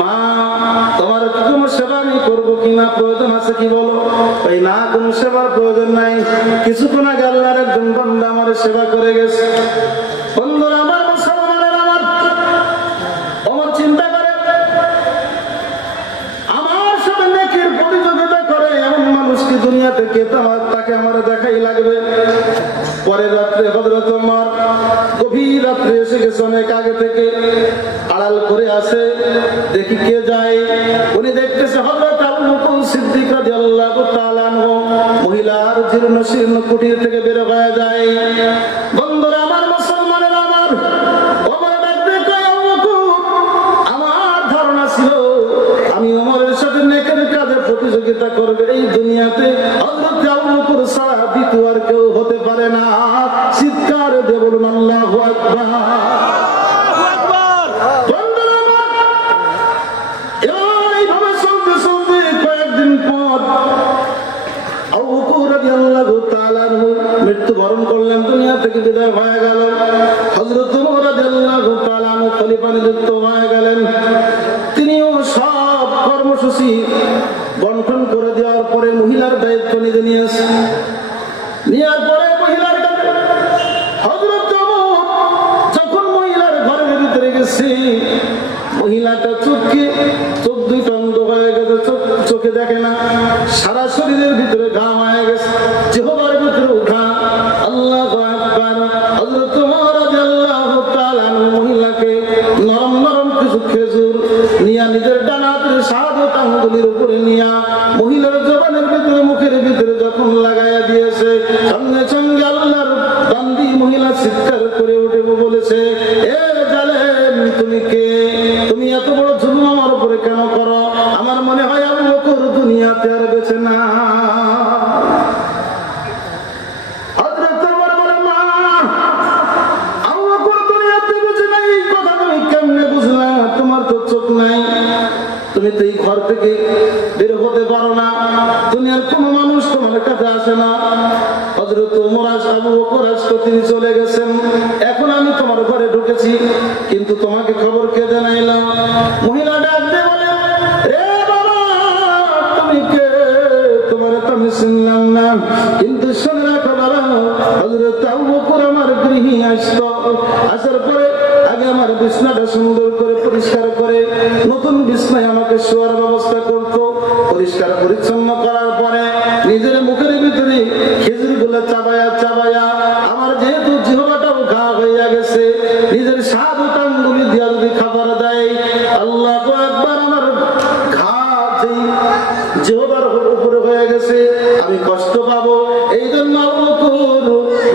মা, তোমার কোন সেবা আমি করবো কিনা, প্রয়োজন আছে কি বলো। তাই না, কোন সেবার প্রয়োজন নাই, কিছুক্ষণ আগে আল্লাহর একজন বান্দা আমার সেবা করে গেছে। বন্ধুরা আমার, মুসলমানের আমার, ওমর চিন্তা করে, আমার সাথে নেকির প্রতিযোগিতা করে এমন মানুষ কি দুনিয়া থেকে, তাকে আমার দেখাই লাগবে। পরের রাত্রে হযরত ওমর গভীর রাত্রে এসে গেছে, অনেক আগে থেকে আড়াল করে আসে, দেখি কে যায়। উনি দেখতেছে হযরত আবু বকর সিদ্দিক রাদিয়াল্লাহু তাআলা আনহু মহিলার জীর্ণ শীর্ণ কুটির থেকে বের হয়ে যায়। বন্ধুরা আমার, মুসলমানের আমার, ওমর ডাকতে কয়, আবু বকর, আমার ধারণা ছিল আমি ওমরের সাথে নেকের কাজে প্রতিযোগিতা করবে এই দুনিয়াতে হযরত আবু বকর ছাড়া দ্বিতীয় আর কেউ হতে পারে না। চিৎকার দিয়ে বলুন আল্লাহু আকবার। এইভাবে চলতে চলতে কয়েকদিন পর আবু বকর রাদিয়াল্লাহু তাআলা মৃত্যুবরণ করলেন, দুনিয়া থেকে বিদায় হয়ে গেল। হযরত ওমর রাদিয়াল্লাহু তাআলা খলিফা নিযুক্ত হয়ে গেলেন। তিনিও সব কর্মসূচি বন্টন করে দেওয়ার পরে মহিলার দায়িত্ব নিজে নিয়েছেন। নেওয়ার পরে মহিলার কাছে হযরত ওমর যখন মহিলার ঘরের ভিতরে গেছে, মহিলাটা চোখ দুইটা অন্ধ হয়ে গেছে, চোখে দেখে না, সারা শরীরের ভিতরে ঘা হয়ে গেছে, জিহ্বার ভিতরে ঘা। আল্লাহু আকবার। হযরত ওমর রাদিয়াল্লাহু তাআলা মহিলাকে নরম নরম কিছু খেজুর নিয়ে নিজের ডানাতের শাহাদাত আঙ্গুলের উপরে নিয়া মহিলার জবানের ভিতরে মুখের ভিতরে যখন লাগাইয়া দিয়েছে, সঙ্গে সঙ্গে আল্লাহর বান্দি মহিলা চিৎকার করে উঠে বলেছে, এ জালেম, তুমি কে? তুমি এত বড় জুলুম আমার উপরে কেন করো? আমার মনে হয় আবু বকর দুনিয়াতে আর বেঁচে না। তুমি তো এই ঘর থেকে বের হতে পারো না, দুনিয়ার কোন মানুষ তোমার কাছে আসে না। হযরত ওমর আবু বকর আজকে তিনি চলে গেছেন, এখন আমি তোমার ঘরে ঢুকেছি, কিন্তু তোমাকে খবর কে জানাইলাম? মহিলা ডাক দিয়ে বলে, রে বাবা, তুমি কে? তোমার তো আমি শুনলাম না, কিন্তু শুনে রাখো বাবা, হযরত আবু বকর আমার গৃহে আসতো, আসার পরে আগে আমার বিছনাটা সুন্দর করে পরিষ্কার করে নতুন বিছনায় আমাকে শোয়ার ব্যবস্থা করতো। পরিষ্কার পরিচ্ছন্ন করার পরে নিজের মুখের ভিতরে খেজুর গুলো চাবায়া চাবায়া, আমার যেহেতু জিহ্বাটাও ঘা হইয়া গেছে, নিজের স্বাদ আঙ্গুলি দিয়া যদি খাবার দেয়, আল্লাহু আকবার, আমার ঘা যেই জিহ্বার উপরে হয়ে গেছে, আমি কষ্ট পাবো। এই জন্য আবু বকর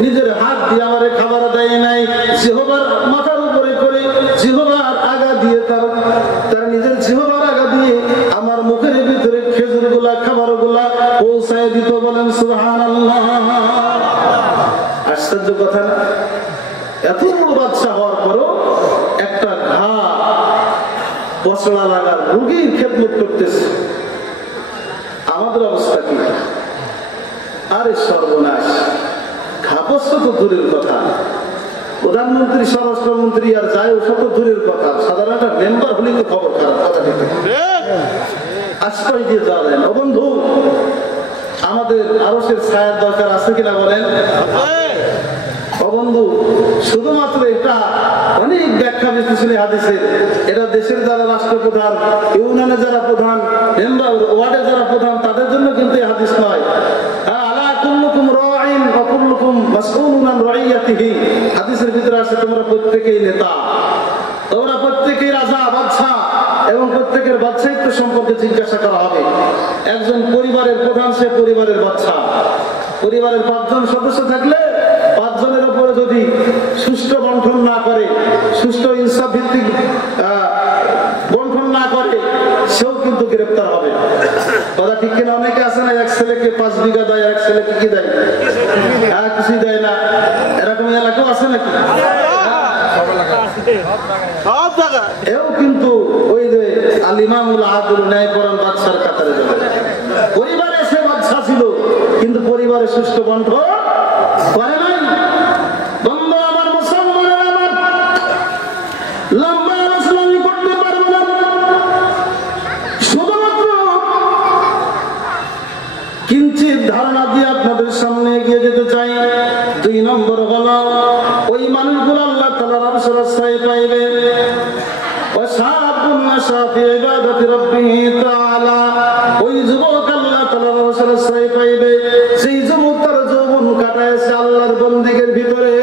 নিজের হাত দিয়ে আমার খাবার দেয় নাই, জিহ্বার মাথার উপরে করে জিহ্বার আগা দিয়ে তার নিজের জিহ্বার আগা দিয়ে আমার মুখের ভিতরে খেজুর গুলা খাবার গুলা পৌঁছায় দিত। বলেন সুবহানাল্লাহ। আশ্চর্য কথা না? এত বড় বাদশা হওয়ার পরও একটা ঘা পচড়া লাগার রোগীর খেদমত করতেছে। আমাদের অবস্থা কি? আরে সর্বনাশ! ঘাপস্য তো দূরের কথা, প্রধানমন্ত্রী, স্বরাষ্ট্রমন্ত্রী আর যাই ওসব তো দূরের কথা, সাধারণ একটা মেম্বার হলে তো খবর খারাপ। কথা আশ্রয় দিয়ে যাওয়া যায় না। ও বন্ধু, আমাদের আরশের ছায়ার দরকার আছে কিনা বলেন? ও বন্ধু, শুধুমাত্র এটা অনেক ব্যাখ্যা বিশ্লেষণ হাদিসের। এটা দেশের যারা রাষ্ট্রপ্রধান, ইউনিয়নের যারা প্রধান, মেম্বার ওয়ার্ডের যারা প্রধান, তাদের জন্য কিন্তু এই হাদিস নয়। আলা কুল্লুকুম রাঈন ওয়া কুল্লুকুম মাসউলুন আন রাইয়াতিহি, হাদিসের ভিতরে আছে তোমরা প্রত্যেকেই নেতা, তোমরা প্রত্যেকেই রাজা বাদশা, এবং প্রত্যেকের বাদশাহিত্ব সম্পর্কে জিজ্ঞাসা করা হবে। একজন পরিবারের প্রধান, সে পরিবারের বাদশা। পরিবারের 5 জন সদস্য থাকলে 5 জনের উপরে যদি সুষ্ঠু বন্টন না করে, সুষ্ঠু ইনসাফ ভিত্তিক বন্টন না করে, সেও কিন্তু গ্রেপ্তার হবে। কথা ঠিক কিনা? অনেকে আছে না, এক ছেলেকে 5 বিঘা দেয়, এক ছেলেকে কি দেয়? কিছুই দেয় না। এরকম এলাকাও আছে নাকি? এও কিন্তু ওই যে আল ইমামুল আদল, ন্যায়পরায়ণ বাদশার কাতারে যাবে। পরিবারে সে বাদশা ছিল, কিন্তু পরিবারে সুষ্ঠু বন্টন করে নাই। বন্ধু আমার, মুসলমানের আমার, লম্বা আলোচনা করতে পারবো না, শুধুমাত্র কিঞ্চিত ধারণা দিয়ে আপনাদের সামনে এগিয়ে যেতে চাই। 2 নম্বর হলো, ওই মানুষগুলো আল্লাহ তাআলার আরশের আশ্রয় পাইবে। ওই যুবক আল্লাহ তাআলার আরশের আশ্রয় পাইবে, সেই যুবক তার যৌবন কাটাইছে আল্লাহর বন্দেগীর ভিতরে।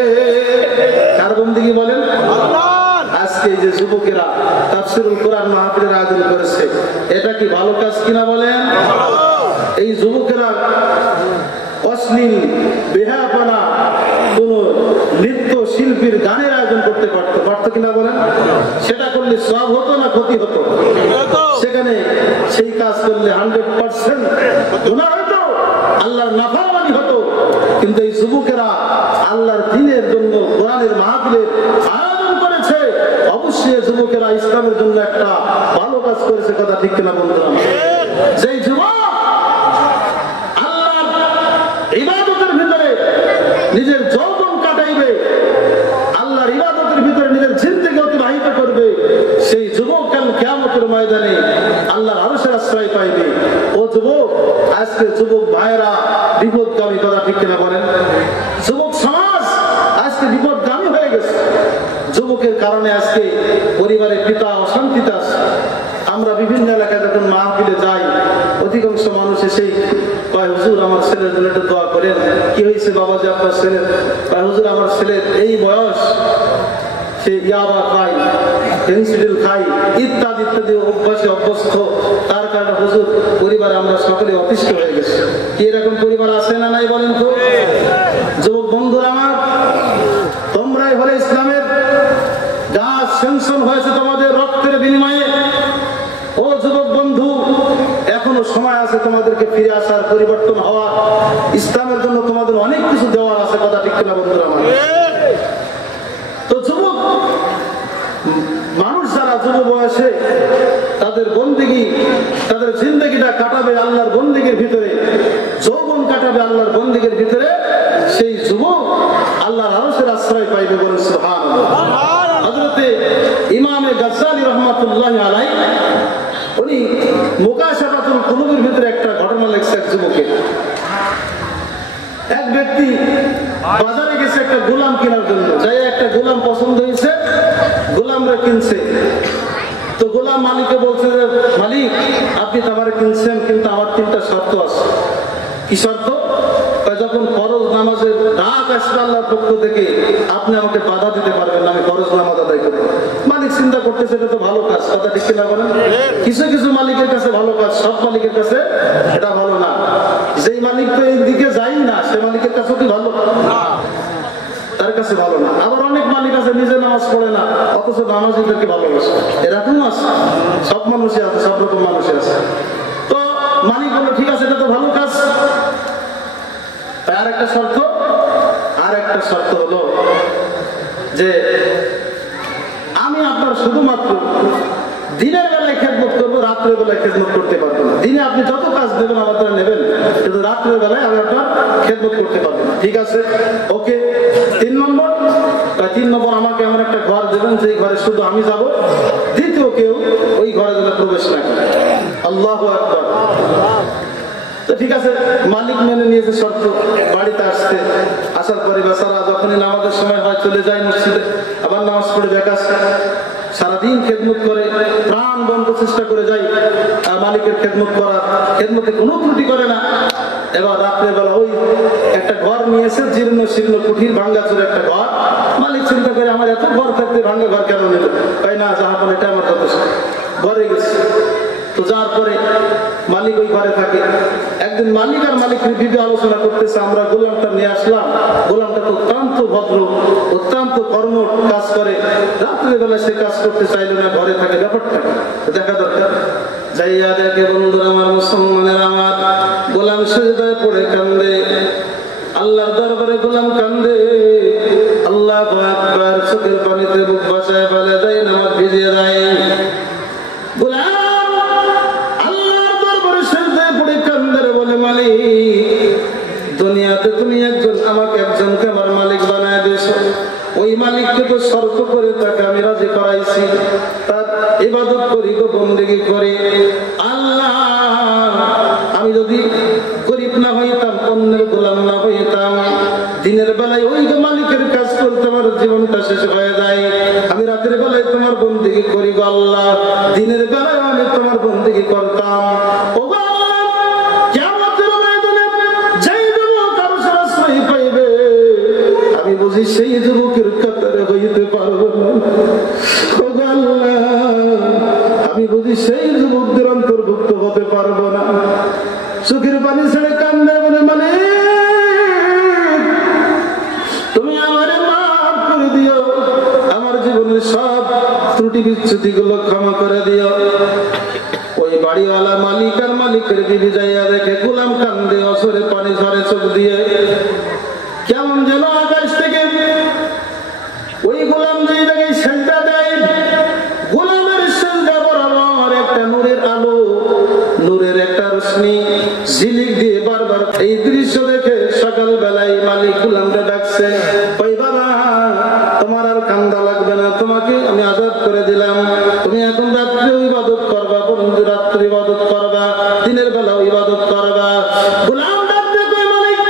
কার বন্দেগী বলেন? আল্লাহর। আজকে এই যে যুবকেরা তাফসীরুল কোরআন মাহফিলের আয়োজন করেছে, এটা কি ভালো কাজ কিনা বলেন? এই যুবকেরা অশ্লীল বেহায়াপনা কোন নৃত্য শিল্পীর গানের আয়োজন করতে পারতো কিনা বলেন? সেটা করলে সব হতো না ক্ষতি হতো? সেখানে সেই কাজ করলে 100% গুনাহ হতো, আল্লাহর নাফরমানি হতো। কিন্তু এই যুবকেরা আল্লাহর দ্বীনের জন্য কোরআনের মাহফিলের আয়োজন করেছে, অবশ্যই যুবকেরা ইসলামের জন্য একটা ভালো কাজ করেছে। কথা ঠিক কিনা বন্ধুরা? যেই যুবক ইবাদতের ভিতরে নিজের যৌবন কাটাইবে, আল্লাহর ইবাদতের ভিতরে নিজের জিন্দেগি অতিবাহিত করবে, সেই যুবক কাল কিয়ামতের ময়দানে আল্লাহর আরশের আশ্রয় পাইবে। ও যুবক, আজকে যুবক ভাইরা বিপদগামী। কথা ঠিক কিনা বলেন? যুবক সমাজ আজকে বিপদগামী হয়ে গেছে। যুবকের কারণে আজকে পরিবারের পিতা অশান্তিতে আছে। আমরা বিভিন্ন এলাকায় যখন মাহফিলে যাই, অধিকাংশ মানুষ এসেই কয়, হুজুর আমার ছেলের জন্য একটু দোয়া করেন। কি হয়েছে বাবাজি আপনার ছেলের? কয়, হুজুর আমার ছেলের এই বয়স, সে ইয়াবা খায়, পেন্সিল খায়, ইত্যাদি ইত্যাদি অভ্যাসে অভ্যস্ত। তার কারণে হুজুর পরিবারে আমরা সকলে অতিষ্ঠ হয়ে গেছি। কি এরকম পরিবার আছে না নাই বলেন তো? যুবক বন্ধুরা আমার, তোমরাই হলে ইসলামের গাছ, সেনশন হয়েছে তোমাদের রক্তের বিনিময়ে। ও যুবক বন্ধু, এখনো সময় আছে তোমাদেরকে ফিরে আসার, পরিবর্তন হওয়ার। ইসলামের জন্য তোমাদের অনেক কিছু দেওয়ার আছে, কথা ঠিক কিনা বন্ধুরা আমার? তো যুবক মানুষ যারা যুব বয়সে তাদের বন্দেগী, তাদের জিন্দগিটা কাটাবে আল্লাহর বন্দেগীর ভিতরে, যৌবন কাটাবে আল্লাহর বন্দেগীর ভিতরে, সেই যুবক আল্লাহর আরশের আশ্রয় পাইবে বলেন সুবহানাল্লাহ। হযরতে ইমামে গাজ্জালী রাহমাতুল্লাহি আলাইহি উনি মুকাশাফাতুল কুলুবের ভিতরে একটা ঘটনা লিখছে। এক যুবকের, এক ব্যক্তি বাজারে গেছে একটা গোলাম কেনার জন্য, যাই একটা গোলাম পছন্দ হয়েছে, গোলামরা কিনছে। তো গোলাম মালিককে বলছে যে মালিক আপনি তো আমার কিনছেন, কিন্তু আমার 3টা শর্ত আছে। কি শর্ত? যখন ফরজ নামাজের ডাক আসবে আল্লাহর পক্ষ থেকে, আপনি আমাকে বাধা দিতে পারবেন না, আমি ফরজ নামাজ আদায় করবো। মালিক চিন্তা করতেছে এটা তো ভালো কাজ, কথা ঠিক কিনা বলেন? কিছু কিছু মালিকের কাছে ভালো কাজ, সব মালিকের কাছে এটা ভালো না। যেই মালিক তো এই দিকে যাই না, সে মালিকের কাছে কি ভালো? তার কাছে ভালো না। আবার অনেক মালিক আছে নিজে নামাজ পড়ে না, অথচ নামাজীদেরকে ভালোবাসে, এরকম আছে। সব মানুষই আছে, সব রকম মানুষই আছে। তো মালিক বললো ঠিক আছে, এটা তো ভালো কাজ। আর একটা শর্ত হলো যে আমি আপনার শুধুমাত্র দিনের বেলায় খেদমত করবো, রাত্রের বেলায় খেদমত করতে পারবো না। দিনে আপনি যত কাজ দেবেন আমার দ্বারা নেবেন, কিন্তু রাত্রের বেলায় আমি আপনার খেদমত করতে পারবো না। ঠিক আছে, ওকে। 3 নম্বর আমাকে এমন একটা ঘর দেবেন যে ঘরে শুধু আমি যাব, দ্বিতীয় কেউ ওই ঘরে যেন প্রবেশ না করে। আল্লাহু আকবার। তো ঠিক আছে, মালিক মেনে নিয়েছে শর্ত। বাড়িতে আসার পরে বেচারা যখনই নামাজের সময় হয় চলে যায় মসজিদে, আবার নামাজ পড়ে বেকার, সারাদিন খেদমত করে, প্রাণ বন্ধ চেষ্টা করে যায় মালিকের খেদমত করার, খেদমতে কোনো ত্রুটি করে না। এবার রাত্রে বেলা ওই একটা ঘর নিয়েছে, জীর্ণ শীর্ণ কুঠির ভাঙ্গাচুর একটা ঘর। মালিক চিন্তা করে আমার এত ঘর থাকতে ভাঙ্গা ঘর কেন নেব? তাই না, যাহাপন এটা আমার যথেষ্ট। ঘরে গেছে, তো যাওয়ার পরে মালিক ওই ঘরে থাকে। একদিন মালিক আর মালিকের বিবি আলোচনা করতেছে, আমরা গোলামটা নিয়ে আসলাম, গোলামটা তো অত্যন্ত ভদ্র, অত্যন্ত কর্মঠ কাজ করে, রাত্রে বেলা সে কাজ করতে চাইল না, ঘরে থাকে। ব্যাপারটা দেখা দরকার। যাইয়া দেখে বন্ধুরা আমার, মুসলমানের আমার, গোলাম সিজদায় পড়ে কান্দে, আল্লাহর দরবারে গোলাম কান্দে। আল্লাহু আকবার। চোখের পানিতে বুক ভাসায় ফেলে দেয়, নামাজ ভিজিয়ে দেয়। গোলাম আল্লাহর দরবারে সিজদায় পড়ে কান্দে, বলে মালিক দুনিয়াতে তুমি আমাকে একজনকে আমার মালিক বানায় দিয়েছো, ওই মালিককে তো শর্ত করে তাকে আমি রাজি করাইছি, তার ইবাদত করি, বন্দেগী করি। আল্লাহ আমি যদি গরিব না হইতাম, অন্যের গোলাম না হইতাম, দিনের বেলায় ওই মালিকের কাজ করতে আমার জীবনটা শেষ হয়ে যায়। আমি রাতের বেলায় তোমার বন্দেগী করি গো আল্লাহ, দিনের বেলায় আমি তোমার বন্দেগী করতাম। ও কিয়ামতের ময়দানে যেই যুবক আরশের আশ্রয় পাইবে, আমি বুঝি সেই যুবকের কাতারে হইতে পারবো না। ও আল্লাহ আমি বুঝি সেই যুবকদের অন্তর্ভুক্ত হতে পারবো না। চোখের পানি ছেড়ে কান্দে, বলে মানে তুমি আমারে মাফ করে দিও, আমার জীবনের সব ত্রুটি বিচ্যুতি গুলো ক্ষমা করে দিও। ওই বাড়িওয়ালা মালিক আর মালিকের বিবি যাইয়া দেখে গোলাম কান্দে, অসরে পানি ঝরে চোখ দিয়ে। কেমন যেন আকাশ থেকে ওই গোলাম যে জায়গায় সেজদা দেয়, গোলামের সেজদা বরাবর একটা নূরের আলো, নূরের একটা রশ্মি ঝিলিক দিয়ে বারবার। এই দৃশ্য দেখে সকাল বেলায় মালিক গোলামটা ডাকছে, ওই বাবা তোমার আর কান্দা লাগবে না, তোমাকে আমি আজাদ করে দিলাম, তুমি এখন রাত্রে ইবাদত করবা, বন্ধু রাত্রে ইবাদত করবা, দিনের বেলা ইবাদত করবা। গোলাম ডাকতে কই মালিক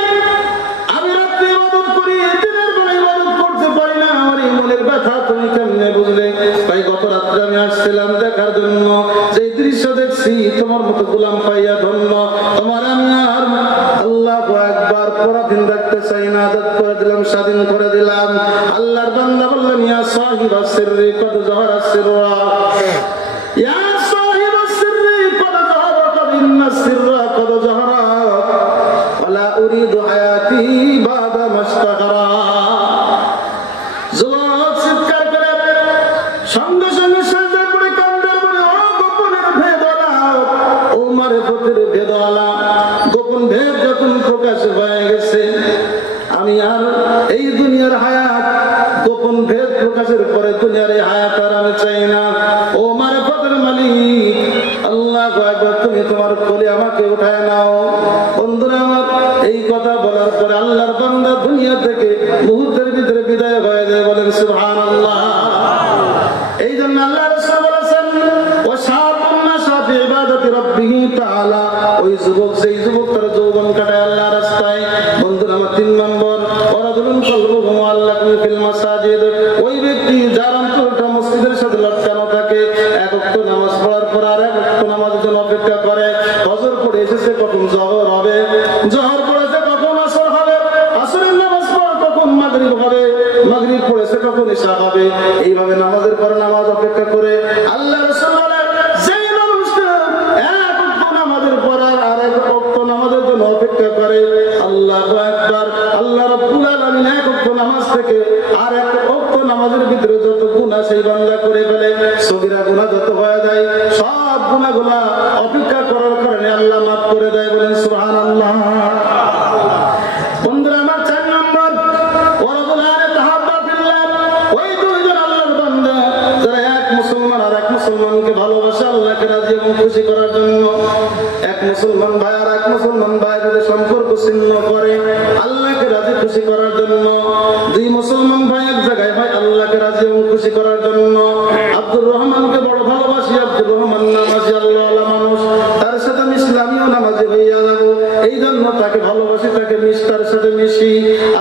আমি রাত্রে ইবাদত করি, দিনের বেলা ইবাদত করতে পারি না, আমার এই মনের ব্যথা তুমি কেমনে বুঝলে? ভাই গত রাত্রে আমি আসছিলাম দেখার জন্য, যে দৃশ্য দেখছি তোমার মতো গোলাম পাইয়া ধন্য। তোমার আমি আর আল্লাহু আকবার পরাধীন রাখতে চাই না, আজাদ করে দিলাম, স্বাধীন করে দিলাম। আল্লাহর বান্দা বললেন ইয়া সাহিবাস সিররি কদ যাহারা সিররা, ইয়া সাহিবাস সিররি কদ যাহারা কদ ইন্নাস সিররা কদ যাহারা ওয়ালা উরিদু হায়াতি বাদা মাশতাহারা। যুবক চিৎকার করে সঙ্গে সঙ্গে সাজদা করে কান্দার বলে ও গোপনের ভেদওয়ালা, ও মারিফতের ভেদওয়ালা, গোপন ভেদ যখন প্রকাশ হয়ে গেছে, আমি আর এই দুনিয়ার হায়াত, গোপন ভেদ প্রকাশের পরে দুনিয়ার এই হায়াত আর আমি চাই না। ও মারিফতের মালিক আল্লাহু আকবার, তুমি তোমার কোলে আমাকে উঠায় নাও। বন্ধুরা আমার, এই কথা বলার পরে আল্লাহর বান্দা দুনিয়া থেকে মুহূর্তের ভিতরে বিদায় হয়ে যায়। বলেন সুবহানাল্লাহ। এই জন্য আল্লাহ রাসূল বলেছেন ওয়া শাআতুন নাশা ফি ইবাদাতি রাব্বিহি তাআলা, ওই যুবক, সেই যুবক তার যৌবন কাটায় আল্লাহর রাস্তায়। বন্ধুরা আমার, 3 নম্বর ওয়ারাজুলুন কলবুহু মুআল্লাকুন ফিল মাসাজিদ, ওই ব্যক্তি যার অন্তরটা মসজিদের সাথে লটকানো থাকে, এক ওয়াক্ত নামাজ পড়ার পর আর এক ওয়াক্ত নামাজের জন্য অপেক্ষা করে। ফজর পড়ে এসেছে কখন জোহর হবে, জোহর পড়েছে কখন আসর হবে, আসরের নামাজ পড়া কখন মাগরিব হবে, মাগরিব পড়েছে কখন ইশা হবে, এইভাবে নামাজের পর নামাজ অপেক্ষা করে। আল্লাহ রাসূল বলেন যেই মানুষটা এক ওয়াক্ত নামাজের পর আর এক ওয়াক্ত নামাজের জন্য অপেক্ষা করে, আল্লাহু আকবার, আল্লাহ রাব্বুল আলামিন এক ওয়াক্ত নামাজ থেকে আর এক ওয়াক্ত নামাজের ভিতরে যত গুনাহ সেই বান্দা করে ফেলে, সগীরা গুনাহ যত হয়ে যায়, সব গুনাহগুলো অপেক্ষা করার কারণে আল্লাহ মাফ করে দেয়। বলেন সুবহানাল্লাহ। বন্ধুরা আমার, 4 নম্বর ওয়ারাজুলানে তাহাব্বা ফিল্লাহ, ওই দুইজন আল্লাহর বান্দা যারা এক মুসলমান আর এক মুসলমানকে ভালোবাসে আল্লাহকে রাজি এবং খুশি করার জন্য। এক মুসলমান ভাই আর এক মুসলমান ভাই যদি সম্পর্ক ছিন্ন করে আল্লাহকে রাজি খুশি করার জন্য, 2 মুসলমান ভাই এক জায়গায় ভাই আল্লাহকে রাজি এবং খুশি করার জন্য। আব্দুর রহমানকে বড় ভালোবাসি, আব্দুর রহমান নামাজি আল্লাহওয়ালা মানুষ, তার সাথে ইসলামীয় নামাজি হইয়া যাব, এই জন্য তাকে ভালোবাসি, তাকে তার সাথে মিশি।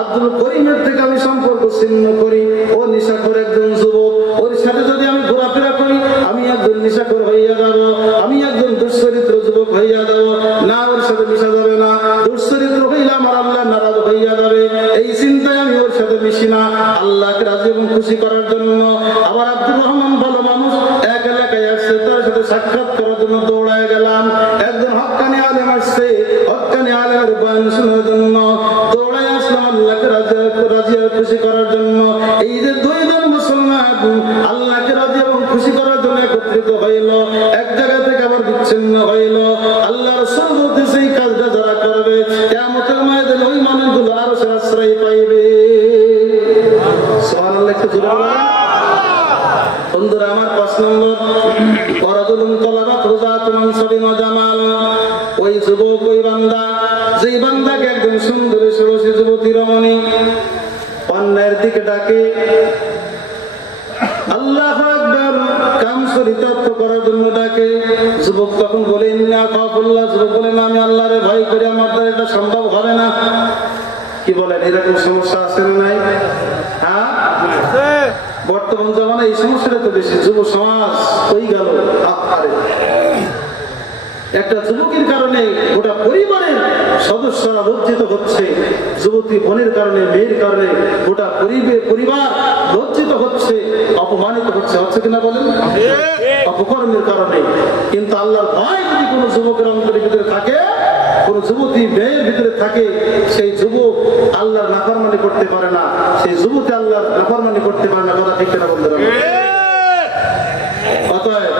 আব্দুল করিমের থেকে আমি সম্পর্ক ছিন্ন করি, ও নেশাখোর একজন যুবক, ওর সাথে যদি আমি ঘোরাফেরা করি আমি একজন নেশাখোর হইয়া যাব, আমি একজন দুশ্চরিত্র যুবক হইয়া যাব, না ওর সাথে মিশা যাবে না, দুশ্চরিত্র হইলে আমার আল্লাহ নারাজ হইয়া যাবে, এই চিন্তায় আমি ওর সাথে মিশি না, আল্লাহকে রাজি এবং খুশি করার জন্য। আবার আব্দুর রহমান ভালো মানুষ, এক এলাকায় আসছে, তার সাথে সাক্ষাৎ করার জন্য দৌড়ায় গেলাম। একজন হক্কানি আলেম আসছে, হক্কানি আলেমের বয়ান শোনার জন্য দৌড়ায় আসলাম আল্লাহকে রাজি আর খুশি করার জন্য। এই যে 2 জন মুসলমান আল্লাহকে রাজি এবং খুশি করার জন্য একত্রিত হইল, এক জায়গা থেকে আবার বিচ্ছিন্ন হইল। আল্লাহ রাসূল বলতেছে এই কাজটা যারা করবে কিয়ামতের ময়দানে ওই মানুষগুলো আরশের আশ্রয় পাইবে। সুবহানাল্লাহ, একটু জোরে বলেন। বন্ধুরা আমার, 5 নম্বর ওয়ারাজুলুন তালাবাত রুযাতুন সাবিন ওয়া জামাল, ওই যুবক, ওই বান্দা, যেই বান্দাকে একদম সুন্দরী সুরসী যুবতী রমণী অন্যায়ের দিকে ডাকে, আল্লাহু আকবার, কাম চরিতার্থ করার জন্য ডাকে। যুবক তখন বলে ইন্না খাফুল্লাহ, যুবক বলে আমি আল্লাহরে ভয় করি, আমার দ্বারা এটা সম্ভব হবে না। কি বলেন, এরকম সমস্যা আছে না নাই? হ্যাঁ, বর্তমান জামানায় এই সমস্যাটা তো বেশি। যুব সমাজ হয়ে গেল, একটা যুবকের কারণে গোটা পরিবারের সদস্যরা লজ্জিত হচ্ছে, যুবতী বোনের কারণে, মেয়ের কারণে গোটা পরিবার লজ্জিত হচ্ছে, অপমানিত হচ্ছে, হচ্ছে কিনা বলেন? অপকর্মের কারণে। কিন্তু আল্লাহর ভয় যদি কোনো যুবকের অন্তরের ভিতরে থাকে, কোন যুবতী মেয়ের ভিতরে থাকে, সেই যুবক আল্লাহর নাফরমানি করতে পারে না, সেই যুবতী আল্লাহর নাফরমানি করতে পারে না। কথা ঠিক কিনা বলতে পারে? অতএব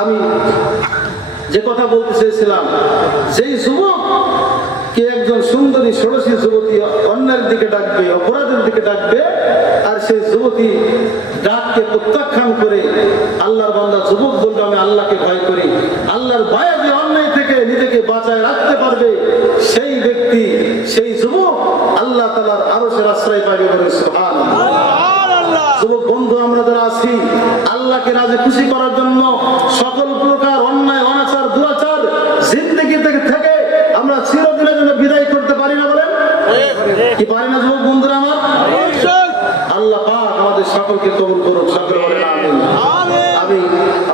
আমি যে কথা বলতে চেয়েছিলাম, যেই যুবক কে একজন সুন্দরী ষোড়শী যুবতী অন্যের দিকে ডাকবে, অপরাধের দিকে ডাকবে, আর সেই যুবতী ডাককে প্রত্যাখ্যান করে আল্লাহর বান্দা যুবক বলবে আমি আল্লাহকে ভয় করি, আল্লাহর ভয়ে যে অন্যায় থেকে নিজেকে বাঁচায় রাখতে পারবে, সেই ব্যক্তি, সেই যুবক আল্লাহ তাআলার আরশের আশ্রয় পাবে। বলে সুবহানাল্লাহ। যুবক বন্ধু, আমরা যারা আছি আল্লাহকে রাজি খুশি করার জন্য সকল প্রকার অন্যায়, অনাচার, দুরাচার জিন্দেগি থেকে আমরা চিরদিনের জন্য বিদায় করতে পারি না? বলেন কি পারি না যুবক বন্ধুরা আমার? আল্লাহ পাক আমাদের সকলকে কবুল করুক, সকলে বলেন আমিন। আমি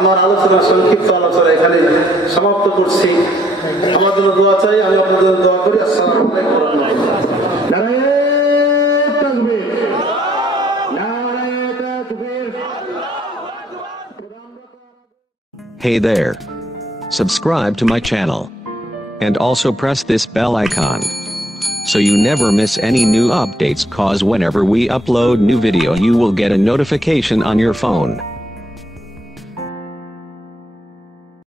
আমার আলোচনা, সংক্ষিপ্ত আলোচনা এখানে এখানে সমাপ্ত করছি। আমার জন্য দোয়া চাই, আমি আপনাদের জন্য দোয়া করি। আসসালামু আলাইকুম ওয়া রাহমাতুল্লাহ। নারায়ে তাকবীর, নারায়ে তাকবীর। Hey there. Subscribe to my channel. And also press this bell icon, so you never miss any new updates, cause whenever we upload new video you will get a notification on your phone.